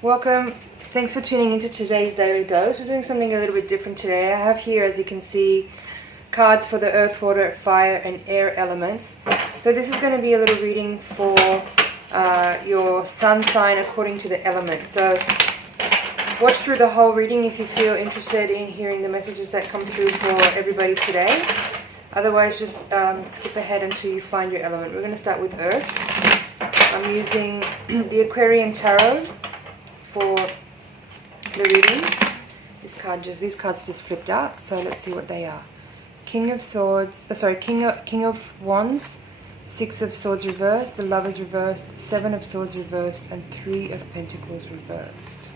Welcome. Thanks for tuning into today's Daily Dose. We're doing something a little bit different today. I have here, as you can see, cards for the earth, water, fire, and air elements. So this is going to be a little reading for your sun sign according to the elements. So watch through the whole reading if you feel interested in hearing the messages that come through for everybody today. Otherwise, just skip ahead until you find your element. We're going to start with earth. I'm using the Aquarian Tarot for the reading. These cards just flipped out, so let's see what they are. King of Swords, King of Wands, Six of Swords reversed, the Lovers reversed, Seven of Swords reversed, and Three of Pentacles reversed.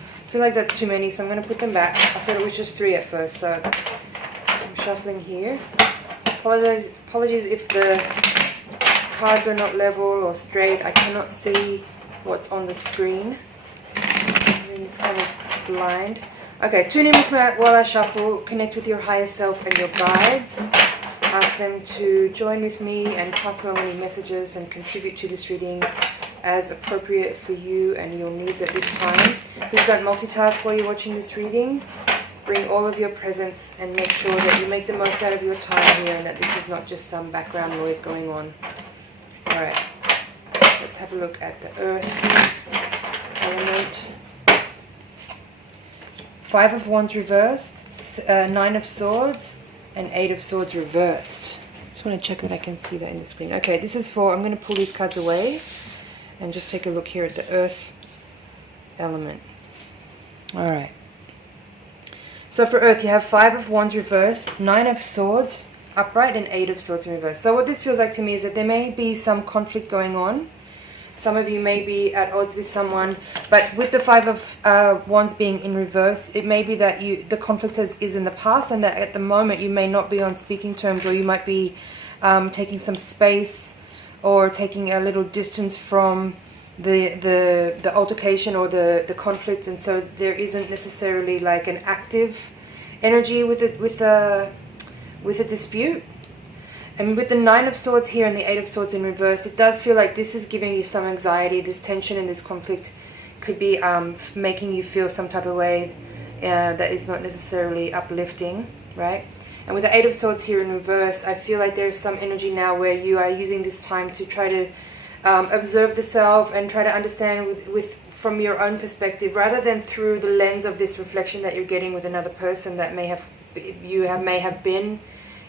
I feel like that's too many, so I'm going to put them back. I thought it was just three at first, so I'm shuffling here. Apologies if the cards are not level or straight. I cannot see what's on the screen. It's kind of blind. Okay, tune in with me while I shuffle. Connect with your higher self and your guides. Ask them to join with me and pass along any messages and contribute to this reading as appropriate for you and your needs at this time. Please don't multitask while you're watching this reading. Bring all of your presence and make sure that you make the most out of your time here and that this is not just some background noise going on. Alright, let's have a look at the earth element. Five of Wands reversed, Nine of Swords, and Eight of Swords reversed. Just want to check that I can see that in the screen. Okay, this is for, I'm going to pull these cards away and just take a look here at the earth element. Alright. So for earth, you have Five of Wands reversed, Nine of Swords upright, and Eight of Swords in reverse. So what this feels like to me is that there may be some conflict going on. Some of you may be at odds with someone, but with the Five of Wands being in reverse, it may be that the conflict is in the past, and that at the moment you may not be on speaking terms, or you might be taking some space or taking a little distance from the altercation or the conflict, and so there isn't necessarily like an active energy with a dispute. And with the Nine of Swords here and the Eight of Swords in reverse, it does feel like this is giving you some anxiety. This tension and this conflict could be making you feel some type of way that is not necessarily uplifting, right? And with the Eight of Swords here in reverse, I feel like there's some energy now where you are using this time to try to observe the self and try to understand from your own perspective, rather than through the lens of this reflection that you're getting with another person that may have been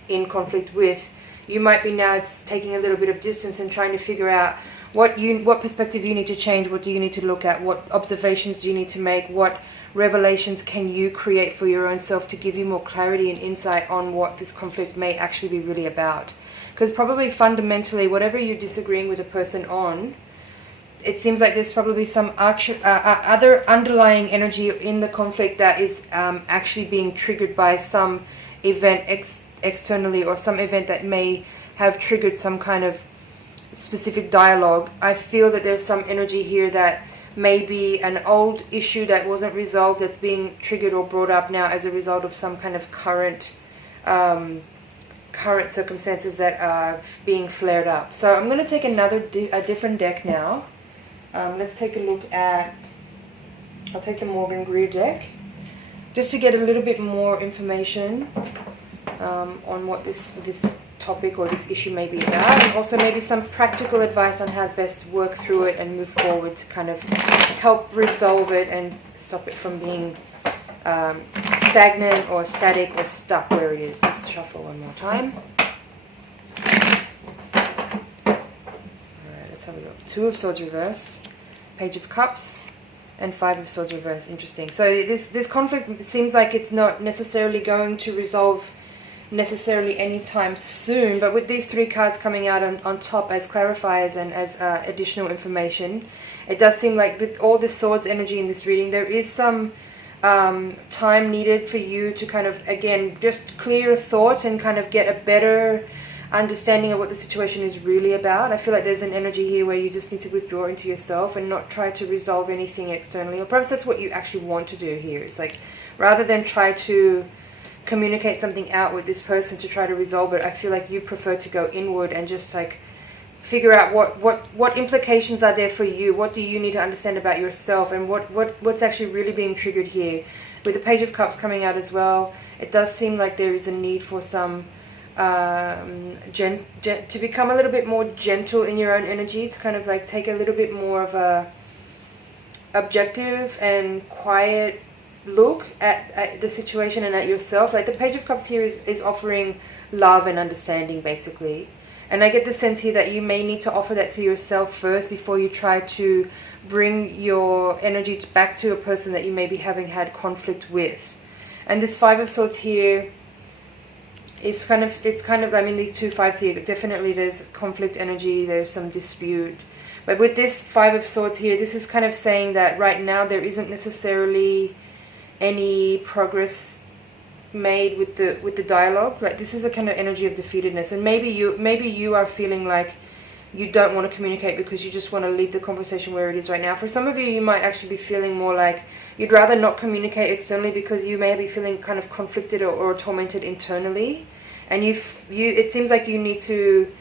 in conflict with. You might be now taking a little bit of distance and trying to figure out what perspective you need to change, what do you need to look at, what observations do you need to make, what revelations can you create for your own self to give you more clarity and insight on what this conflict may actually be really about. Because probably fundamentally, whatever you're disagreeing with a person on, it seems like there's probably some other underlying energy in the conflict that is actually being triggered by some event externally, or some event that may have triggered some kind of specific dialogue. I feel that there's some energy here that may be an old issue that wasn't resolved, that's being triggered or brought up now as a result of some kind of current circumstances that are being flared up. So I'm going to take a different deck now. Let's take a look at, I'll take the Morgan Greer deck, just to get a little bit more information on what this topic or this issue may be about, and also maybe some practical advice on how best to work through it and move forward to kind of help resolve it and stop it from being stagnant or static or stuck where it is. Let's shuffle one more time. Alright, let's have a look. Two of Swords reversed, Page of Cups, and Five of Swords reversed. Interesting. So this conflict seems like it's not necessarily going to resolve necessarily anytime soon, but with these three cards coming out on top as clarifiers and as additional information, it does seem like with all the Swords energy in this reading, there is some time needed for you to kind of, again, just clear your thoughts and kind of get a better understanding of what the situation is really about. I feel like there's an energy here where you just need to withdraw into yourself and not try to resolve anything externally, or perhaps that's what you actually want to do here. It's like, rather than try to communicate something out with this person to try to resolve it, I feel like you prefer to go inward and just like figure out what implications are there for you. What do you need to understand about yourself, and what's actually really being triggered here. With the Page of Cups coming out as well, it does seem like there is a need for some to become a little bit more gentle in your own energy, to kind of like take a little bit more of a objective and quiet look at the situation and at yourself. Like the Page of Cups here is offering love and understanding basically. And I get the sense here that you may need to offer that to yourself first before you try to bring your energy back to a person that you may be having had conflict with. And this Five of Swords here is kind of, I mean, these two fives here, definitely there's conflict energy, there's some dispute. But with this Five of Swords here, this is kind of saying that right now there isn't necessarily any progress made with the dialogue. Like this is a kind of energy of defeatedness, and maybe you are feeling like you don't want to communicate because you just want to leave the conversation where it is right now. For some of you, you might actually be feeling more like you'd rather not communicate externally because you may be feeling kind of conflicted or tormented internally, and it seems like you need to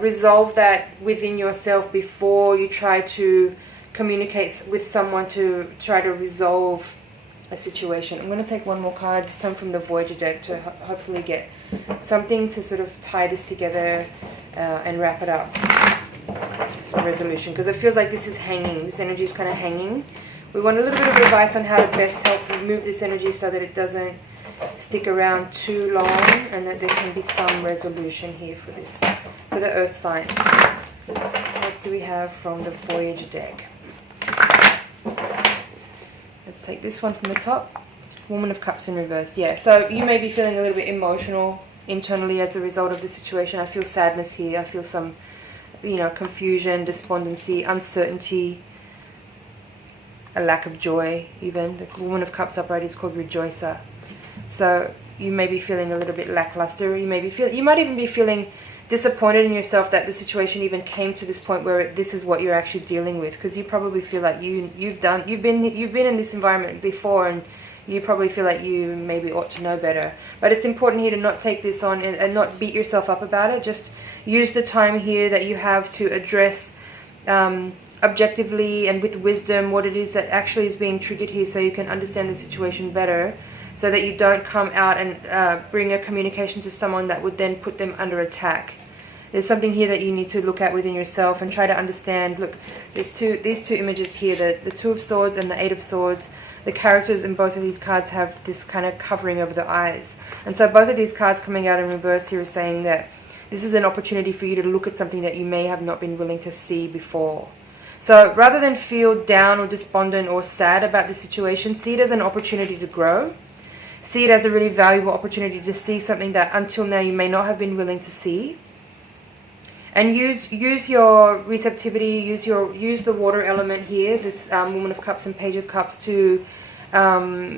resolve that within yourself before you try to communicate with someone to try to resolve a situation. I'm going to take one more card, this time from the Voyager deck, to hopefully get something to sort of tie this together and wrap it up. Some resolution, because it feels like this is hanging. This energy is kind of hanging. We want a little bit of advice on how to best help remove this energy so that it doesn't stick around too long, and that there can be some resolution here for this, for the Earth signs. What do we have from the Voyager deck? Let's take this one from the top. Woman of Cups in reverse. Yeah, so you may be feeling a little bit emotional internally as a result of the situation. I feel sadness here. I feel some, confusion, despondency, uncertainty, a lack of joy even. The Woman of Cups upright is called Rejoicer. So you may be feeling a little bit lackluster. You might even be feeling disappointed in yourself that the situation even came to this point where this is what you're actually dealing with, because you probably feel like you've been in this environment before, and you probably feel like you maybe ought to know better. But it's important here to not take this on and not beat yourself up about it. Just use the time here that you have to address objectively and with wisdom what it is that actually is being triggered here, so you can understand the situation better, so that you don't come out and bring a communication to someone that would then put them under attack. There's something here that you need to look at within yourself and try to understand. Look, these two images here, the Two of Swords and the Eight of Swords. The characters in both of these cards have this kind of covering over the eyes. And so both of these cards coming out in reverse here is saying that this is an opportunity for you to look at something that you may have not been willing to see before. So rather than feel down or despondent or sad about the situation, see it as an opportunity to grow. See it as a really valuable opportunity to see something that until now you may not have been willing to see. And use your receptivity, use the water element here, this Woman of Cups and Page of Cups, to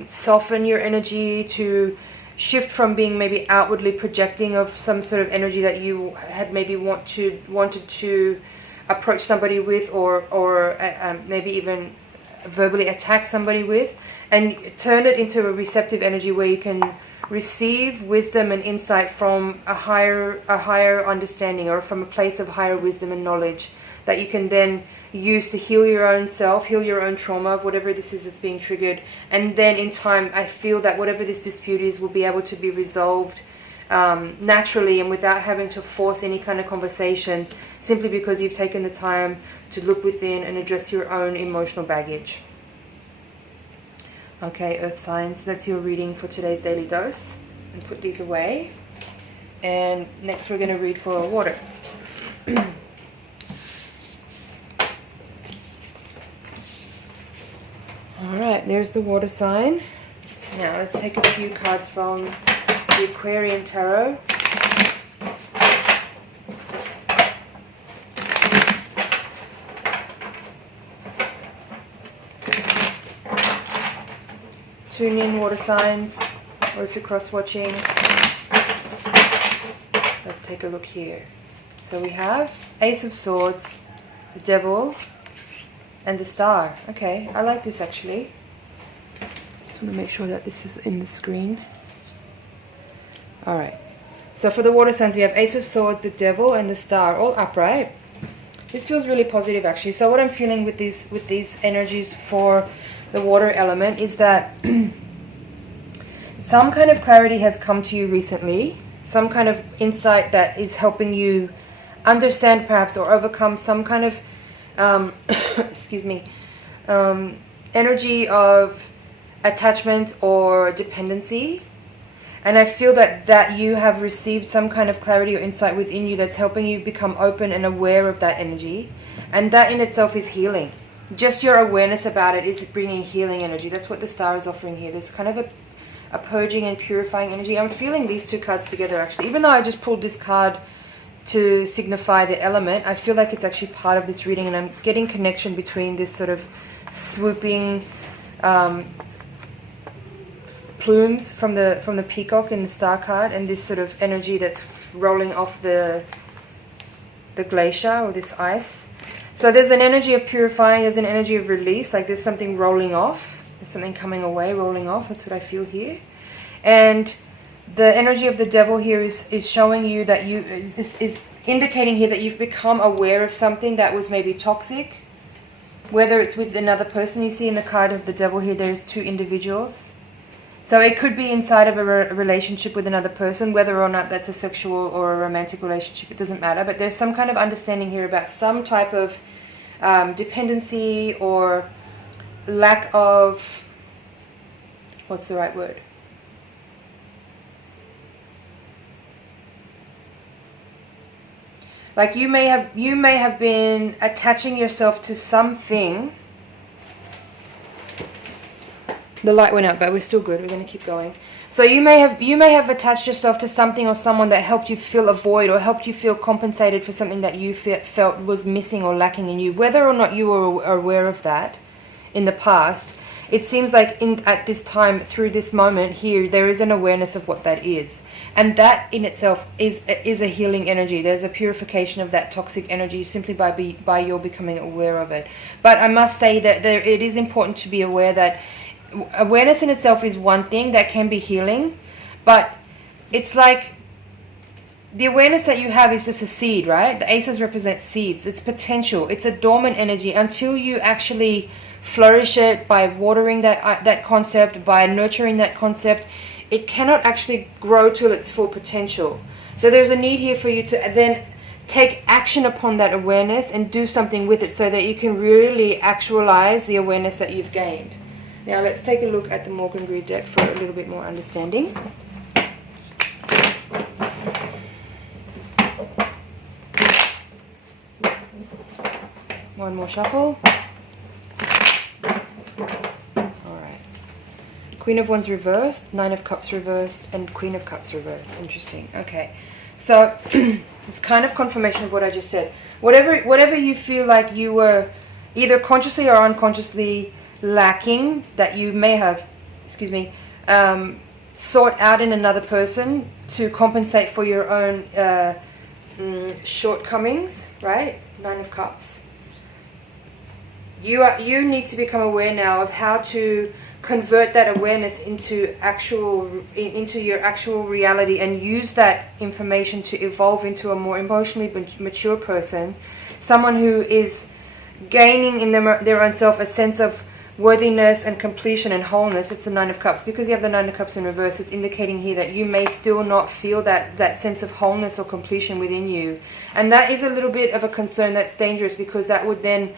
soften your energy, to shift from being maybe outwardly projecting of some sort of energy that you had maybe wanted to approach somebody with, or maybe even verbally attack somebody with, and turn it into a receptive energy where you can receive wisdom and insight from a higher understanding, or from a place of higher wisdom and knowledge that you can then use to heal your own self, heal your own trauma, whatever this is that's being triggered. And then in time, I feel that whatever this dispute is will be able to be resolved naturally and without having to force any kind of conversation, simply because you've taken the time to look within and address your own emotional baggage. Okay, Earth signs, that's your reading for today's daily dose. And put these away. And next we're going to read for water. Alright, there's the water sign. Now let's take a few cards from the Aquarian Tarot. Tune in, water signs, or if you're cross-watching, let's take a look here. So we have Ace of Swords, the Devil, and the Star. Okay, I like this actually. Just want to make sure that this is in the screen. Alright, So for the water signs, we have Ace of Swords, the Devil, and the Star, all upright. This feels really positive, actually. So what I'm feeling with these energies for the water element is that some kind of clarity has come to you recently, some kind of insight that is helping you understand perhaps or overcome some kind of excuse me, energy of attachment or dependency. And I feel that you have received some kind of clarity or insight within you that's helping you become open and aware of that energy. And that in itself is healing. Just your awareness about it is bringing healing energy. That's what the Star is offering here. There's kind of a purging and purifying energy. I'm feeling these two cards together, actually. Even though I just pulled this card to signify the element, I feel like it's actually part of this reading, and I'm getting connection between this sort of swooping plumes from the peacock in the Star card, and this sort of energy that's rolling off the glacier or this ice. So there's an energy of purifying, there's an energy of release, like there's something rolling off, there's something coming away, rolling off. That's what I feel here. And the energy of the Devil here is showing you that is indicating here that you've become aware of something that was maybe toxic, whether it's with another person. You see in the card of the Devil here, there's two individuals. So it could be inside of a relationship with another person, whether or not that's a sexual or a romantic relationship, it doesn't matter. But there's some kind of understanding here about some type of dependency or lack of, what's the right word? Like you may have been attaching yourself to something. The light went out, but we're still good. We're going to keep going. So you may have attached yourself to something or someone that helped you fill a void or helped you feel compensated for something that you felt was missing or lacking in you. Whether or not you were aware of that in the past, it seems like at this time, through this moment here, there is an awareness of what that is. And that in itself is a healing energy. There's a purification of that toxic energy simply by your becoming aware of it. But I must say that it is important to be aware that awareness in itself is one thing that can be healing, but it's like the awareness that you have is just a seed, right? The aces represent seeds. It's potential. It's a dormant energy until you actually flourish it by watering that concept, by nurturing that concept. It cannot actually grow to its full potential. So there's a need here for you to then take action upon that awareness and do something with it so that you can really actualize the awareness that you've gained. Now let's take a look at the Morgan Greed deck for a little bit more understanding. One more shuffle. Alright. Queen of Wands reversed, Nine of Cups reversed, and Queen of Cups reversed. Interesting. Okay. So it's kind of confirmation of what I just said. Whatever you feel like you were either consciously or unconsciously lacking, that you may have, sought out in another person to compensate for your own shortcomings, right? Nine of Cups. You need to become aware now of how to convert that awareness into your actual reality and use that information to evolve into a more emotionally mature person, someone who is gaining in their own self a sense of worthiness and completion and wholeness. It's the Nine of Cups. Because you have the Nine of Cups in reverse, it's indicating here that you may still not feel that sense of wholeness or completion within you. And that is a little bit of a concern. That's dangerous, because that would then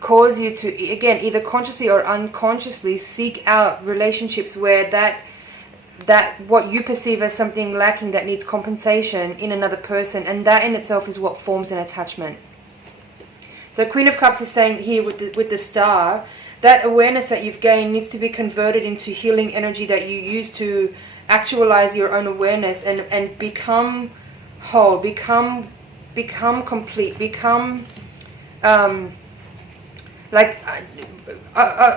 cause you to, again, either consciously or unconsciously seek out relationships where that what you perceive as something lacking that needs compensation in another person, and that in itself is what forms an attachment. So Queen of Cups is saying here with the Star, that awareness that you've gained needs to be converted into healing energy that you use to actualize your own awareness and become whole, become complete, become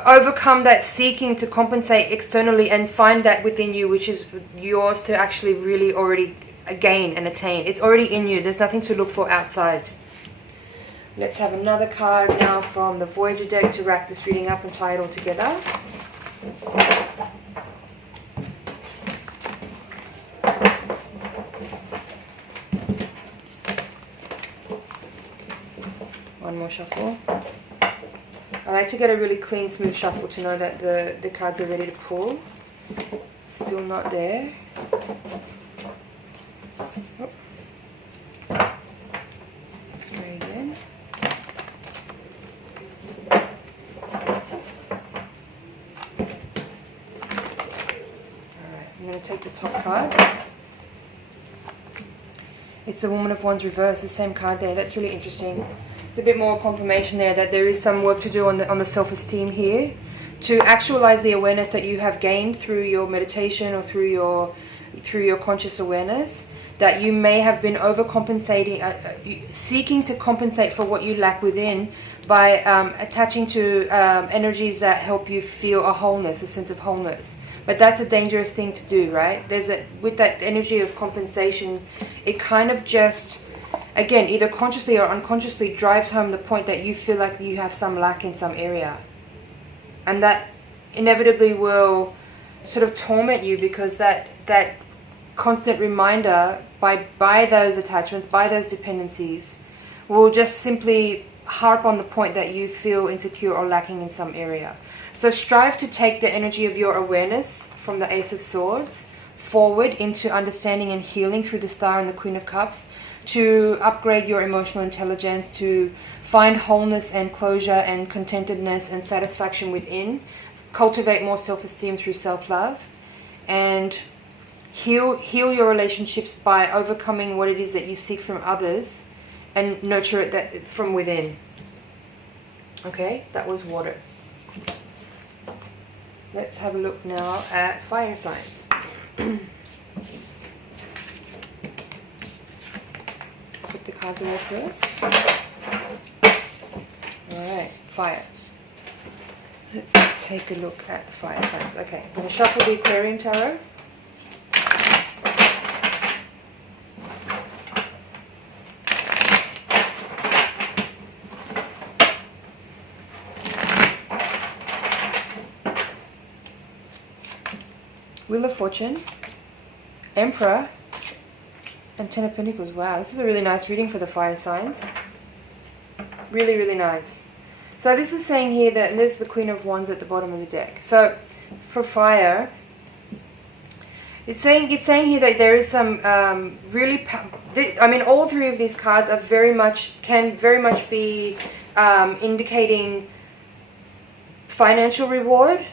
overcome that seeking to compensate externally and find that within you, which is yours to actually really already gain and attain. It's already in you. There's nothing to look for outside. Let's have another card now from the Voyager deck to wrap this reading up and tie it all together. more shuffle. I like to get a really clean, smooth shuffle to know that the cards are ready to pull. Still not there. Oh. Let's try again. Alright, I'm going to take the top card. It's the Woman of Wands reverse, the same card there. That's really interesting. It's a bit more confirmation there that there is some work to do on the self-esteem here, to actualize the awareness that you have gained through your meditation or through your conscious awareness, that you may have been overcompensating, seeking to compensate for what you lack within by attaching to energies that help you feel a wholeness, a sense of wholeness. But that's a dangerous thing to do, right? With that energy of compensation, it kind of just, again, either consciously or unconsciously drives home the point that you feel like you have some lack in some area. And that inevitably will sort of torment you, because that constant reminder by those attachments, by those dependencies, will just simply harp on the point that you feel insecure or lacking in some area. So strive to take the energy of your awareness from the Ace of Swords forward into understanding and healing through the Star and the Queen of Cups, to upgrade your emotional intelligence, to find wholeness and closure and contentedness and satisfaction within, cultivate more self-esteem through self-love, and heal your relationships by overcoming what it is that you seek from others and nurture it from within. Okay, that was water. Let's have a look now at fire signs. Put the cards away first. Alright, fire. Let's take a look at the fire signs. Okay, I'm going to shuffle the Aquarian Tarot. Wheel of Fortune, Emperor, and Ten of Pentacles. Wow, this is a really nice reading for the fire signs. Really, really nice. So this is saying here that, and there's the Queen of Wands at the bottom of the deck. So for fire, it's saying here that there is some I mean, all three of these cards are can very much be indicating financial reward.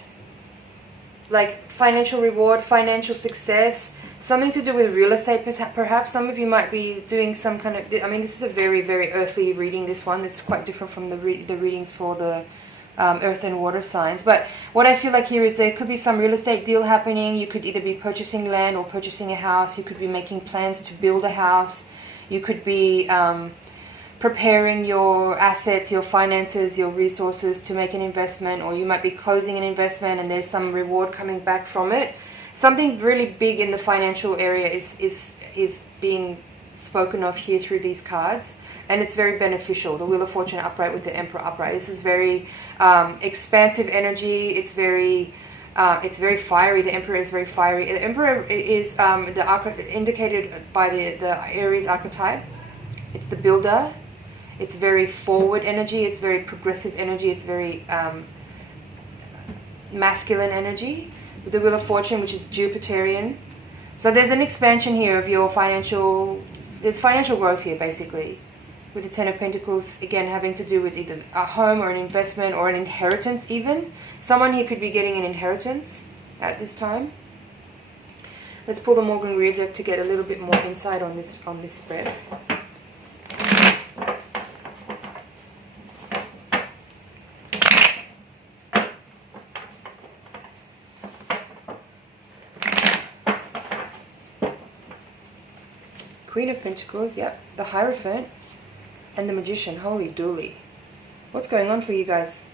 Like financial reward, financial success, something to do with real estate perhaps. Some of you might be doing some kind of, I mean, this is a very, very earthly reading, this one. It's quite different from the readings for the earth and water signs. But what I feel like here is there could be some real estate deal happening. You could either be purchasing land or purchasing a house. You could be making plans to build a house. You could be preparing your assets, your finances, your resources to make an investment, or you might be closing an investment and there's some reward coming back from it. Something really big in the financial area is being spoken of here through these cards, and it's very beneficial. The Wheel of Fortune upright with the Emperor upright. This is very expansive energy. It's very fiery. The Emperor is very fiery. The Emperor is indicated by the Aries archetype. It's the builder. It's very forward energy. It's very progressive energy. It's very masculine energy. With the Wheel of Fortune, which is Jupiterian. So there's an expansion here of your there's financial growth here, basically. With the Ten of Pentacles, again, having to do with either a home or an investment or an inheritance even. Someone here could be getting an inheritance at this time. Let's pull the Morgan Greer deck to get a little bit more insight on this spread. Queen of Pentacles, yep. The Hierophant and the Magician. Holy dooly. What's going on for you guys?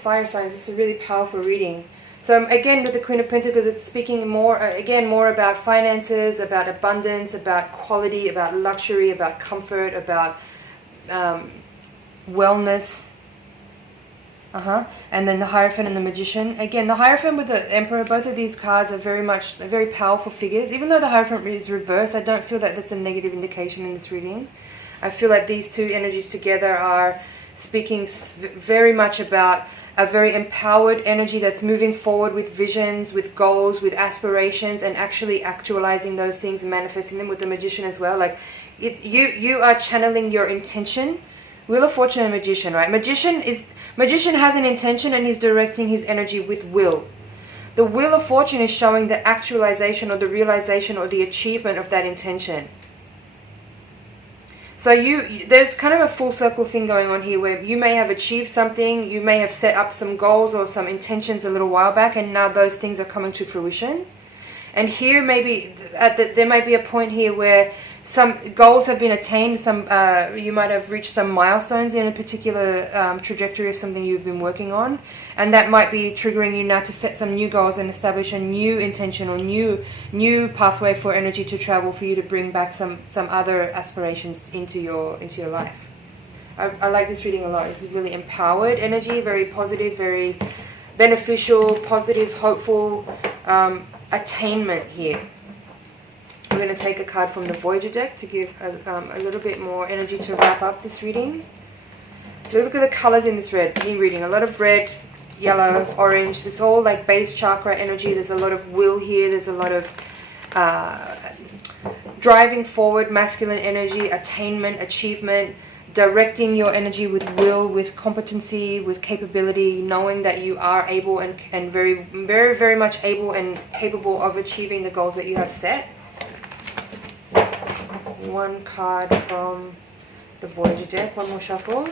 Fire signs, this is a really powerful reading. So again, with the Queen of Pentacles, it's speaking more about finances, about abundance, about quality, about luxury, about comfort, about wellness. And then the Hierophant and the Magician. Again, the Hierophant with the Emperor, both of these cards are very powerful figures. Even though the Hierophant is reversed, I don't feel that that's a negative indication in this reading. I feel like these two energies together are speaking very much about a very empowered energy that's moving forward with visions, with goals, with aspirations, and actually actualizing those things and manifesting them with the Magician as well. Like, it's you are channeling your intention. Wheel of Fortune and Magician, right? Magician has an intention and he's directing his energy with will. The Wheel of Fortune is showing the actualization or the realization or the achievement of that intention. So there's kind of a full circle thing going on here where you may have achieved something, you may have set up some goals or some intentions a little while back, and now those things are coming to fruition. And here maybe there might be a point here where some goals have been attained, you might have reached some milestones in a particular trajectory of something you've been working on, and that might be triggering you now to set some new goals and establish a new intention or new pathway for energy to travel for you to bring back some other aspirations into your life. I like this reading a lot. It's really empowered energy, very positive, very beneficial, positive, hopeful attainment here. I'm going to take a card from the Voyager deck to give a little bit more energy to wrap up this reading. Look at the colors in this reading. A lot of red, yellow, orange. It's all like base chakra energy. There's a lot of will here. There's a lot of driving forward, masculine energy, attainment, achievement, directing your energy with will, with competency, with capability, knowing that you are able and very, very, very much able and capable of achieving the goals that you have set. One card from the Voyager deck, one more shuffle.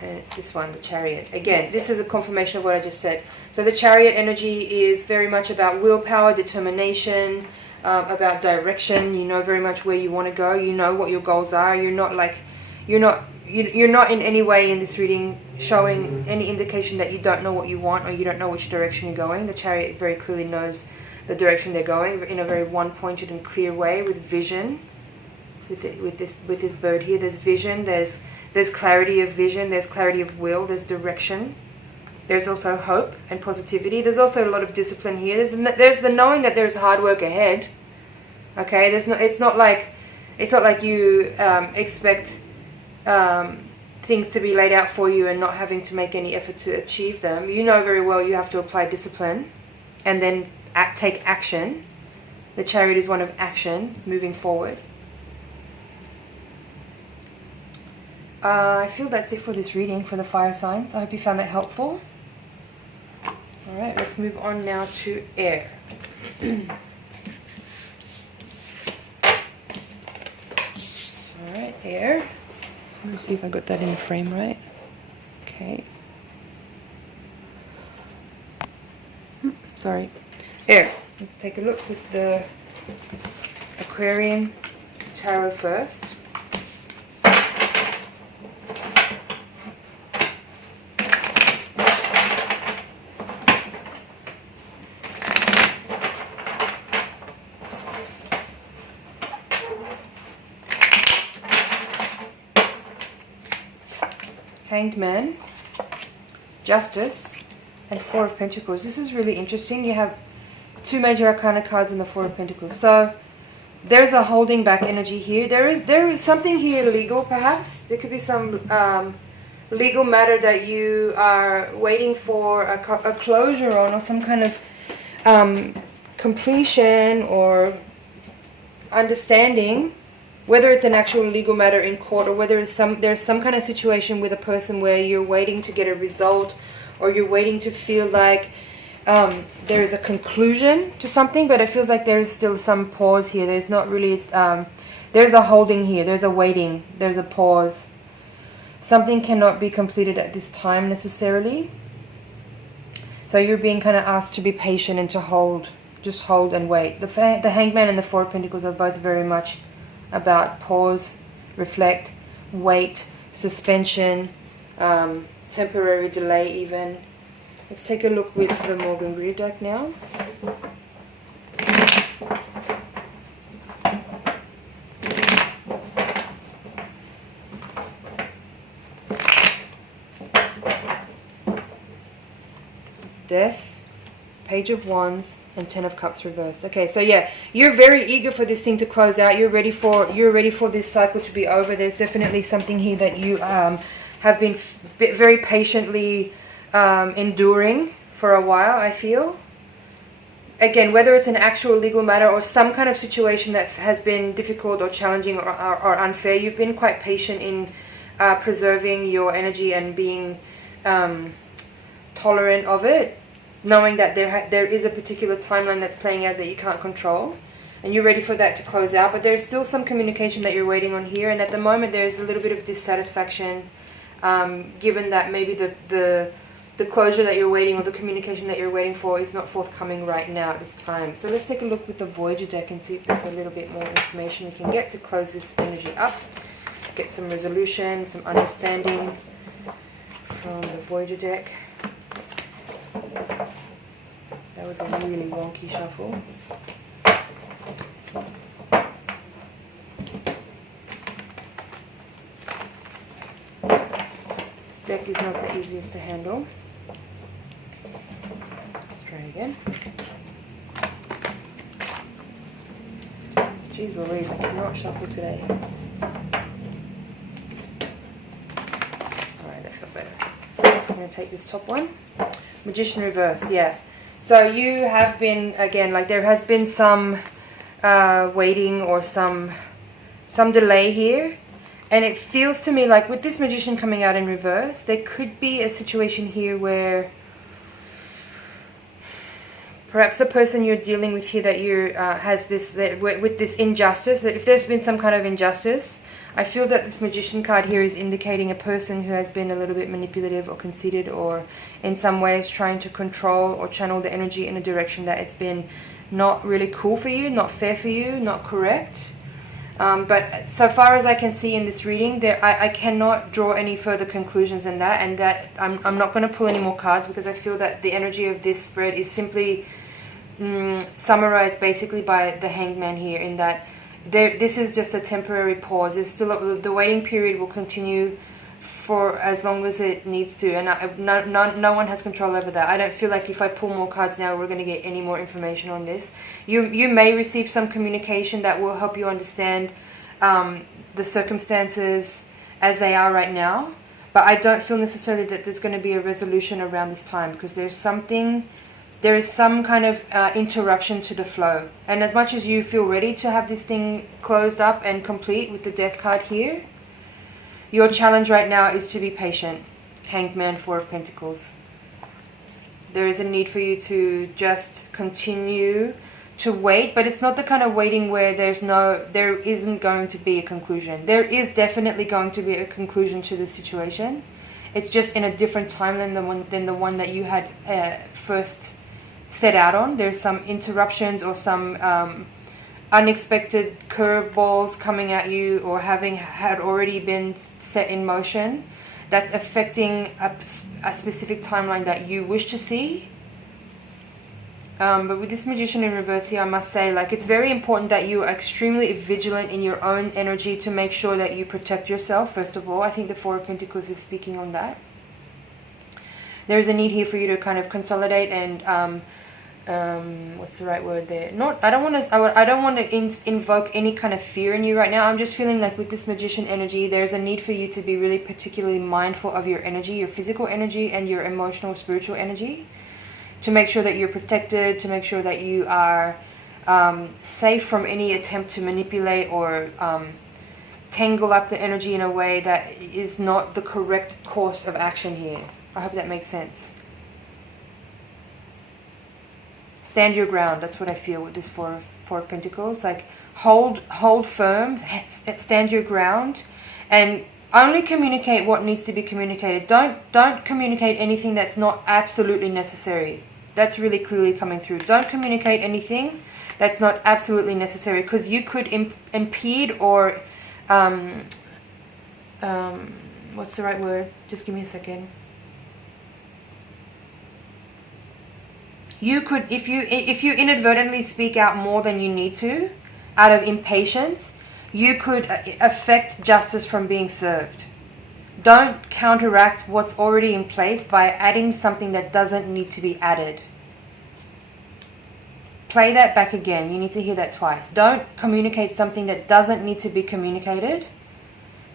And it's this one, the Chariot. Again, this is a confirmation of what I just said. So the Chariot energy is very much about willpower, determination, about direction. You know very much where you want to go. You know what your goals are. You're not in any way in this reading showing any indication that you don't know what you want or you don't know which direction you're going. The Chariot very clearly knows the direction they're going in a very one-pointed and clear way with vision. With this bird here, there's vision, there's clarity of vision, there's clarity of will, there's direction. There's also hope and positivity. There's also a lot of discipline here. There's the knowing that there's hard work ahead. Okay, it's not like you expect things to be laid out for you and not having to make any effort to achieve them. You know very well you have to apply discipline and then take action. The Chariot is one of action. It's moving forward. I feel that's it for this reading for the fire signs. I hope you found that helpful. Alright, let's move on now to air. Alright, air. Let me see if I got that in the frame right. Okay. Sorry. Air. Let's take a look at the Aquarian Tarot first. Hanged Man, Justice, and Four of Pentacles. This is really interesting. You have two major arcana cards in the Four of Pentacles. So there's a holding back energy here. There is something here legal, perhaps. There could be some legal matter that you are waiting for a closure on, or some kind of completion or understanding. Whether it's an actual legal matter in court, or whether there's some kind of situation with a person where you're waiting to get a result, or you're waiting to feel like there is a conclusion to something, but it feels like there's still some pause here. There's not really, there's a holding here, there's a waiting, there's a pause. Something cannot be completed at this time necessarily. So you're being kind of asked to be patient and to hold, just hold and wait. The Hanged Man and the Four of Pentacles are both very much about pause, reflect, wait, suspension, temporary delay even. Let's take a look with the Morgan Greer deck now. Death, Page of Wands and Ten of Cups reversed. Okay, so yeah, you're very eager for this thing to close out. You're ready for this cycle to be over. There's definitely something here that you have been very patiently enduring for a while, I feel. Again, whether it's an actual legal matter or some kind of situation that has been difficult or challenging or unfair, you've been quite patient in preserving your energy and being tolerant of it, knowing that there is a particular timeline that's playing out that you can't control, and you're ready for that to close out. But there's still some communication that you're waiting on here, and at the moment there's a little bit of dissatisfaction, given that maybe the closure that you're waiting, or the communication that you're waiting for, is not forthcoming right now at this time. So let's take a look with the Voyager deck and see if there's a little bit more information we can get to close this energy up, get some resolution, some understanding from the Voyager deck. That was a really wonky shuffle. This deck is not the easiest to handle. Let's try again. Jeez Louise, I cannot shuffle today. Alright, that felt better. I'm going to take this top one. Magician reverse, yeah. So you have been, again, like there has been some waiting or some delay here. And it feels to me like with this Magician coming out in reverse, there could be a situation here where perhaps the person you're dealing with here that you has this, with this injustice, that if there's been some kind of injustice, I feel that this Magician card here is indicating a person who has been a little bit manipulative or conceited, or in some ways trying to control or channel the energy in a direction that has been not really cool for you, not fair for you, not correct. But so far as I can see in this reading, I cannot draw any further conclusions than that, and that I'm not going to pull any more cards, because I feel that the energy of this spread is simply summarized basically by the Hanged Man here, in that this is just a temporary pause. There's still the waiting period will continue for as long as it needs to, and no one has control over that. I don't feel like if I pull more cards now, we're going to get any more information on this. You may receive some communication that will help you understand the circumstances as they are right now, but I don't feel necessarily that there's going to be a resolution around this time, because there is some kind of interruption to the flow. And as much as you feel ready to have this thing closed up and complete with the Death card here, your challenge right now is to be patient. Hanged Man, Four of Pentacles. There is a need for you to just continue to wait, but it's not the kind of waiting where there isn't going to be a conclusion. There is definitely going to be a conclusion to the situation. It's just in a different timeline than the one that you had first set out on. There's some interruptions or some unexpected curveballs coming at you, or had already been set in motion, that's affecting a specific timeline that you wish to see. But with this Magician in reverse here, I must say, like, it's very important that you are extremely vigilant in your own energy to make sure that you protect yourself, first of all. I think the Four of Pentacles is speaking on that. There's a need here for you to kind of consolidate and what's the right word there? I don't want to invoke any kind of fear in you right now. I'm just feeling like with this Magician energy, there's a need for you to be really particularly mindful of your energy, your physical energy and your emotional, spiritual energy, to make sure that you're protected, to make sure that you are safe from any attempt to manipulate or tangle up the energy in a way that is not the correct course of action here. I hope that makes sense. Stand your ground. That's what I feel with this Four of Pentacles. Like, hold firm, stand your ground, and only communicate what needs to be communicated. Don't communicate anything that's not absolutely necessary. That's really clearly coming through. Don't communicate anything that's not absolutely necessary, because you could impede or what's the right word? Just give me a second. You could, if you inadvertently speak out more than you need to, out of impatience, you could affect justice from being served. Don't counteract what's already in place by adding something that doesn't need to be added. Play that back again. You need to hear that twice. Don't communicate something that doesn't need to be communicated,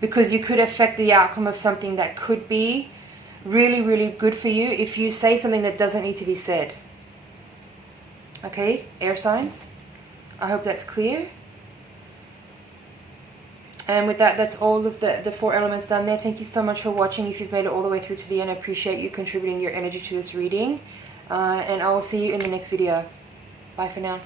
because you could affect the outcome of something that could be really, really good for you if you say something that doesn't need to be said. Okay, air signs? I hope that's clear. And with that, that's all of the 4 elements done there. Thank you so much for watching. If you've made it all the way through to the end, I appreciate you contributing your energy to this reading. And I will see you in the next video. Bye for now.